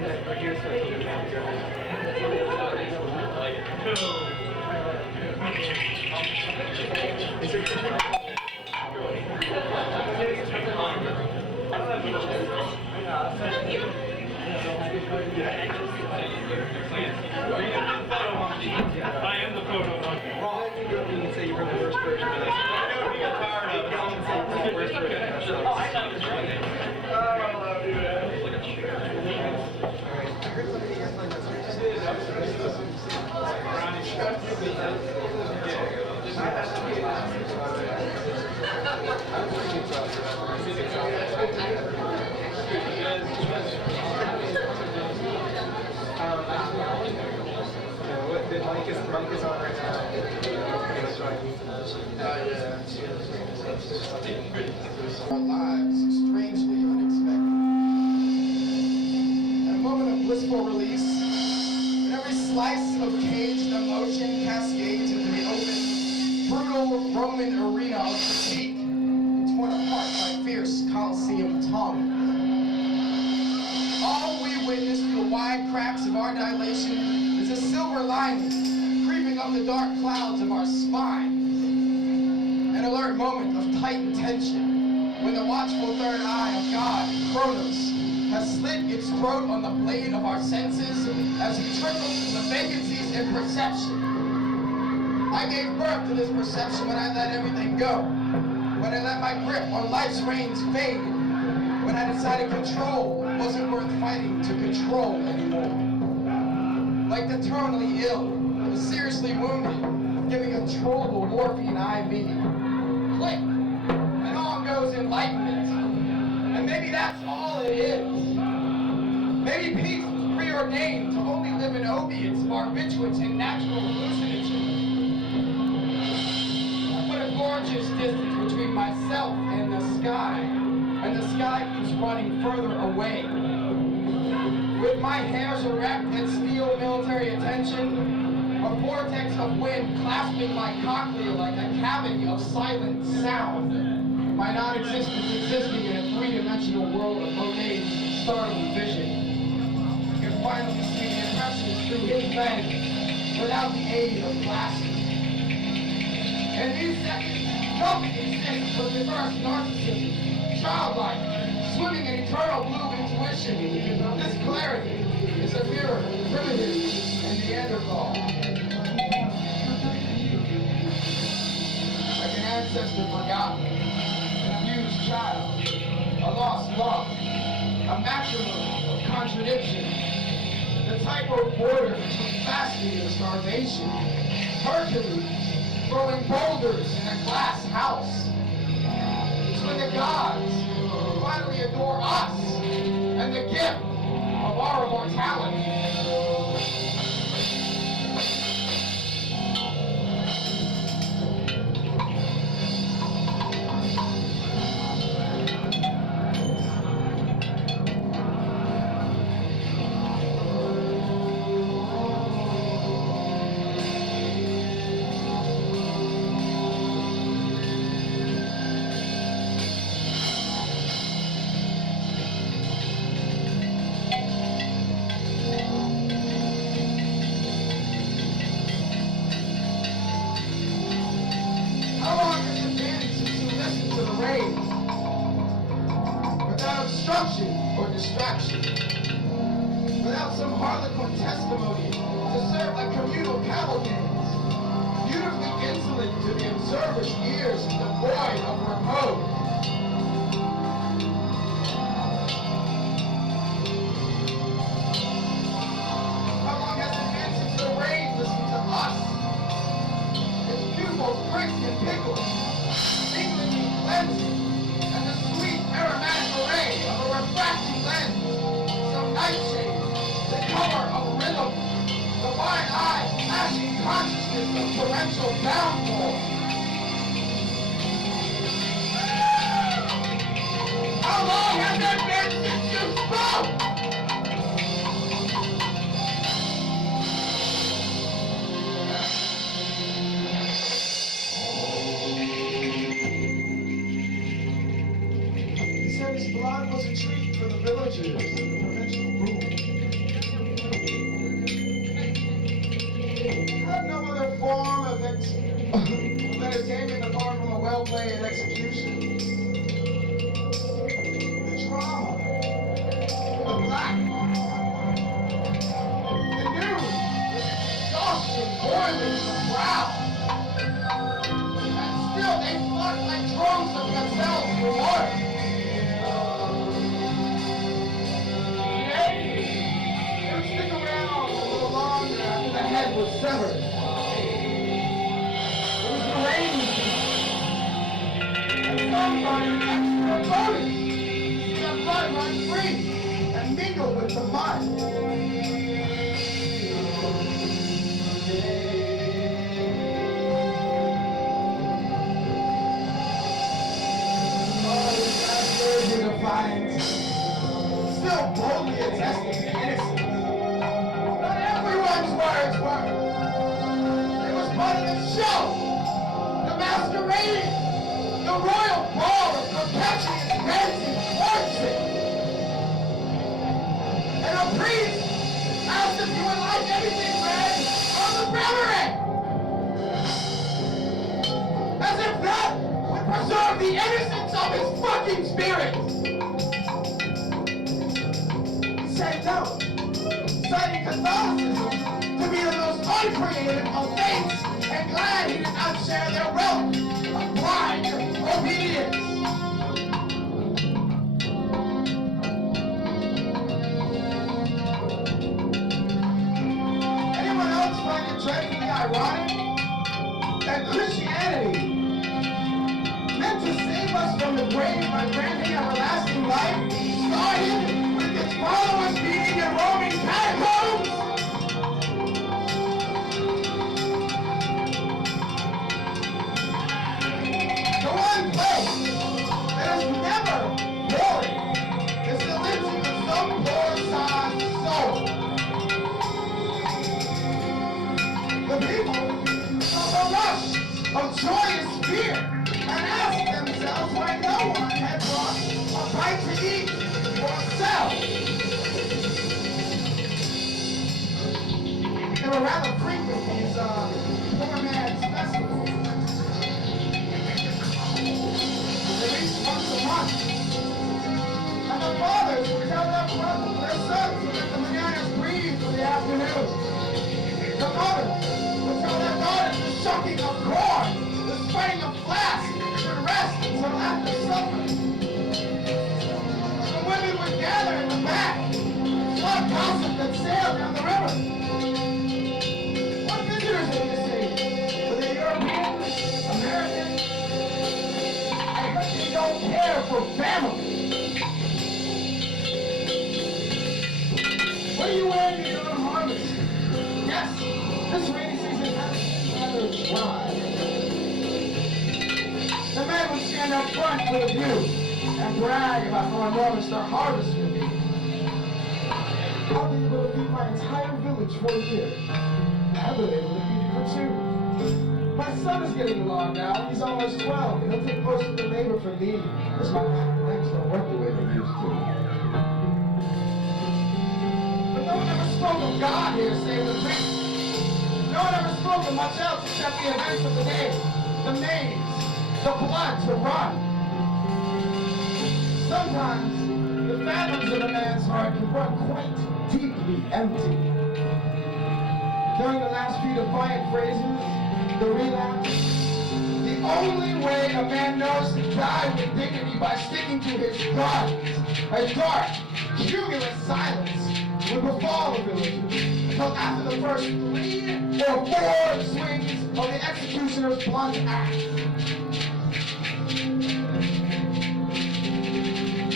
I am the photo. You can say you're the worst version of this. I know we get tired of it. The worst version of this. Oh, I thought it was right. I'll do that. I heard somebody else like this. The mic is on right now. Our lives strangely unexpected. At a moment of blissful release, when every slice of caged emotion cascades into the open, brutal Roman arena of critique, torn apart by fierce Colosseum tongue. All we witness through the wide cracks of our dilation is a silver lining creeping up the dark clouds of our spine. An alert moment of tightened tension when the watchful third eye of God, Kronos, has slit its throat on the blade of our senses as he trickles through the vacancies in perception. I gave birth to this perception when I let everything go, when I let my grip on life's reins fade, when I decided control wasn't worth fighting to control anymore. Like the terminally ill, the seriously wounded, giving a controllable morphine IV. Click, and on goes enlightenment. And maybe that's all it is. Maybe peace was preordained to only live in opiates, barbiturates, and natural hallucinogens. I put a gorgeous distance between myself and the sky keeps running further away. With my hairs erect and steel military attention, a vortex of wind clasping my cochlea like a cavity of silent sound, my non-existence existing in a three-dimensional world of Monet's startling vision. You can finally see the impressions through his lens without the aid of glasses. In these seconds, nothing exists but reverse narcissism, childlike, swimming in eternal blue intuition. This clarity is a mirror, primitive, and Neanderthal. Like an ancestor forgotten, an abused child, a lost love, a matrimony of contradiction, the tightrope border between fasting and starvation, Hercules throwing boulders in a glass house. It's when the gods finally adore us and the gift of our immortality. How long has it been since you listened to the rain? Without obstruction or distraction. Without some harlequin testimony to serve like communal cavalcades. Beautifully insolent to the observer's ears and devoid of repose. How long has it been since the rain listened to us? Pupils, bricks, and pickles, mingling and cleansing, and the sweet aromatic array of a refracting lens, some nightshade, the color of rhythm, the wide-eyed, flashing consciousness of torrential downpour. How long has it been since you spoke? His blood was a treat for the villagers of the provincial rule. entertainment apart from a well-played execution. The drama, the black, the news, exhaustion, boiling the crowd. And still they flock like drones of themselves for water. They would stick around a little longer after the head was severed. It was the rainy season. And some got an extra bonus. Their blood run free and mingle with the mud. Defiant, still boldly attesting to innocence. Not everyone's words were. It was part of the show, the masquerade, the royal ball of perpetuous dancing corpses. And a priest asked if you would like anything read on the breviary. As if that would preserve the innocence of his fucking spirit. Said no, citing Catholicism to be the most uncreative of faiths, and glad he did not share their relic of blind obedience. Anyone else find it dreadfully ironic that Christianity, meant to save us from the grave by granting everlasting life, started with its followers being in Roman catacombs? The one place that is never boring is the lynching of some poor son's soul. The people felt a rush of joyous fear and asked themselves why no one had brought a bite to eat or sell. They were rather frequent, these poor man's festivals. They reached once a month. And the fathers would tell their sons to let the bananas breathe for the afternoon. The mothers would tell their daughters the shucking of corn, the spreading of flax, should rest until after supper. The women would gather in the back, talk gossip that sailed down the river. What visitors did you see? Were they European? American? I heard they don't care for family. What are you wearing in your harvest? Yes, this rainy season has been rather dry. The men would stand up front with a view and brag about how enormous their harvest would be. I'll be able to feed my entire village for a year. I've been able to feed for 2. My son is getting along now. He's almost 12. He'll take most of the labor for me, as my legs don't work the way they used to. But no one ever spoke of God here, save the priest. No one ever spoke of much else except the events of the day, the maze, the blood to run. Sometimes the fathoms of a man's heart can run quite deeply empty. During the last few defiant phrases, the relapse, the only way a man knows to die with dignity by sticking to his guns, a dark, cumulus silence would befall the villagers until after the first 3 or 4 swings of the executioner's blunt axe.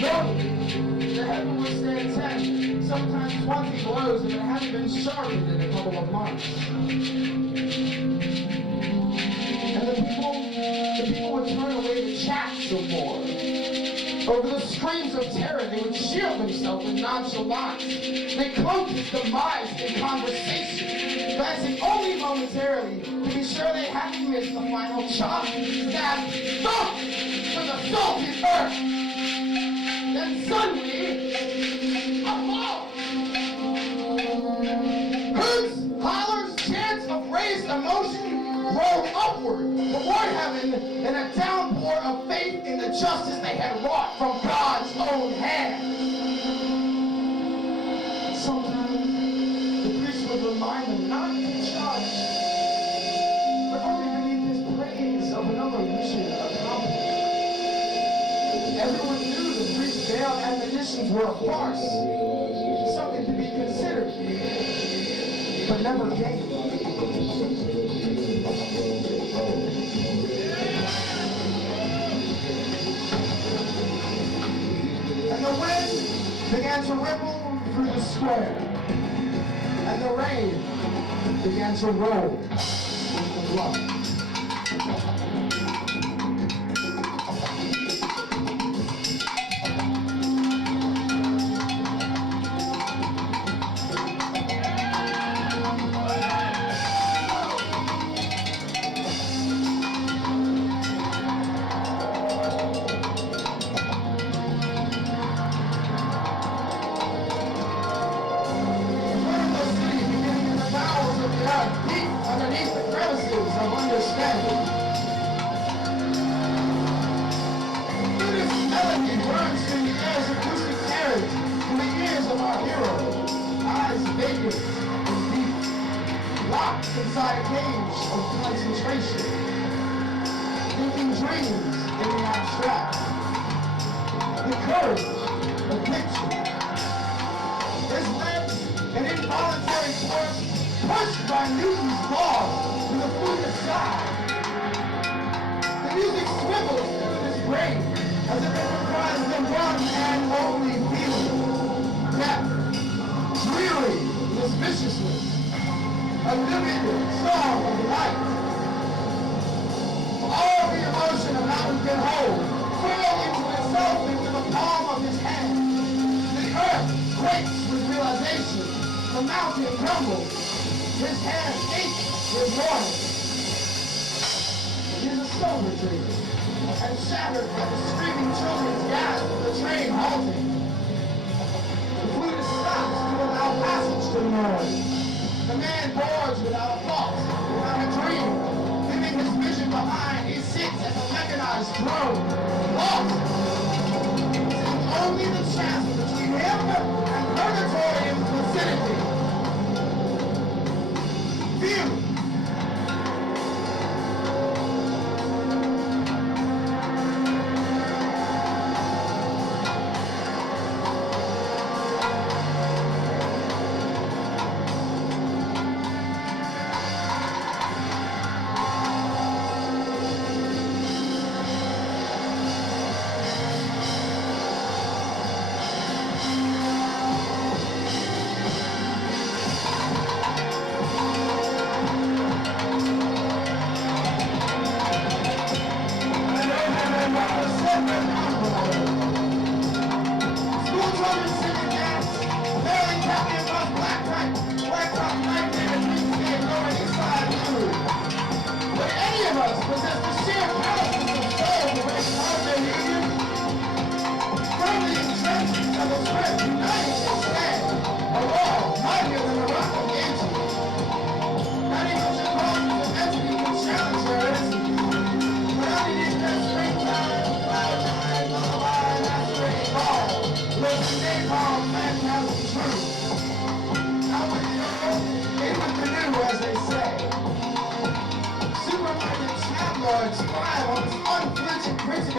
Normally, the head would withstand 10, sometimes 20 blows if it hadn't been sharpened in a couple of months. And the people would turn away to chat some more. Over the screams of terror, they would shield themselves with nonchalance. They cloaked his demise in conversation, glancing only momentarily to be sure they hadn't missed the final chop, stab, thump to the salted earth. Then suddenly, a fall! Hoots, hollers, chants of raised emotion, rolled upward toward heaven in a downpour of faith in the justice they had wrought from God's own hand. Sometimes the priest would remind them not to judge, but only beneath his praise of another mission accomplished. Everyone knew the priest's veiled admonitions were a farce, something to be considered, but never gained. And the wind began to ripple through the square, and the rain began to roll with the blood. Underneath the crevices of understanding. This melody burns through the air's acoustic carriage to the ears of our hero, eyes vacant and deep, locked inside a cage of concentration, thinking dreams in the abstract, the courage of picture. His legs, an involuntary force, pushed by Newton's law to the flute side. The music swivels through his brain as if it comprised the one and only feeling. Death, dreary, viciousness, a vivid song of light. All the emotion a mountain can hold fell into itself into the palm of his hand. The earth quakes with realization. The mountain crumbles. His hand aches with water. He is a silver tree, and shattered by the screaming children's gasp of the train halting. The flute stops to allow passage to the noise. The man boards without a thought, without a dream. Leaving his vision behind, he sits at the mechanized throne, lost. Seeing only the chasm between him and purgatory in vicinity. Feel.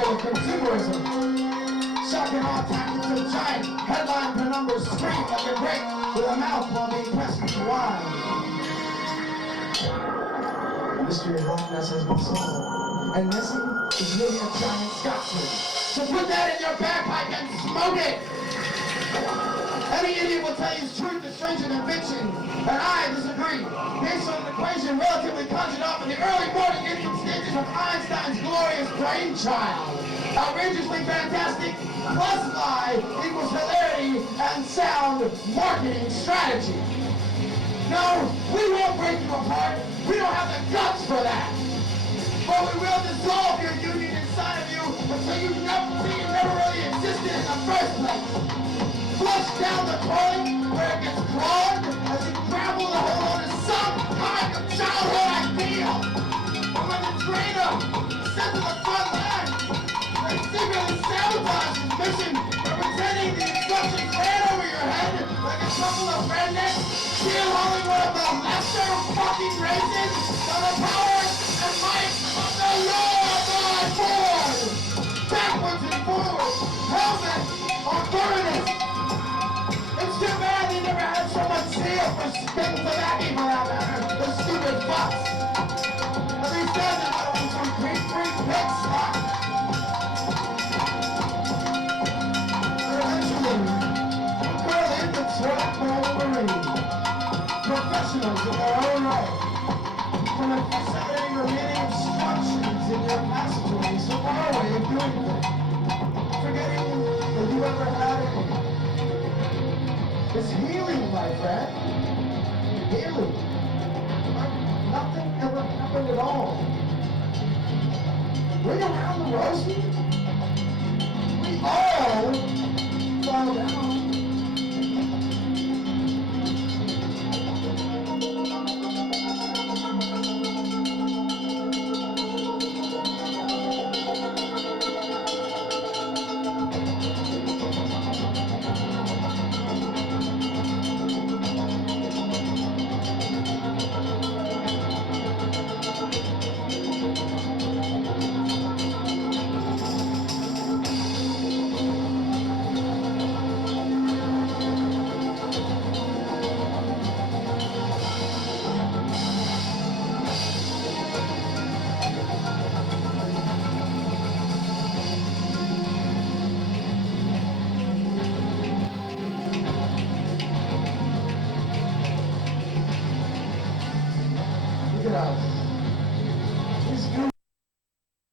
Consumerism. Shocking all tactics of giant headline per number scream like a grape with a mouth while being pressed with wine. The mystery of loneliness has been solved, and missing is really a giant Scotsman. So put that in your bagpipe and smoke it! Any idiot will tell you it's truth is stranger than fiction, and I disagree. Based on an equation relatively conjured up in the early morning infant stages of Einstein's glorious brainchild. Outrageously fantastic plus lie equals hilarity and sound marketing strategy. No, we won't break you apart. We don't have the guts for that. But we will dissolve your union inside of you until you never really existed in the first place. Flush down the toilet where it gets clogged as you grapple to hold on to some kind of childhood ideal. to the front line. They secretly sabotage his mission by pretending the instructions ran over your head like a couple of rednecks, steal-hauling one of the lesser fucking races for the power and might of the Lord thy Lord. Backwards and forwards, helmet or burden. It's too bad they never had so much zeal for spitting tobacco for that matter. The stupid fucks. At least then they might have been some Greek freak pig stock. But eventually, girl in the swat Marine. Professionals in their own right. From a fascinating remaining obstructions in your passageway, so far away of doing things. Forgetting that you ever had any. It's healing, my friend. Healing. Like nothing ever happened at all. Ring around the rosy? We all fall down. Look at us.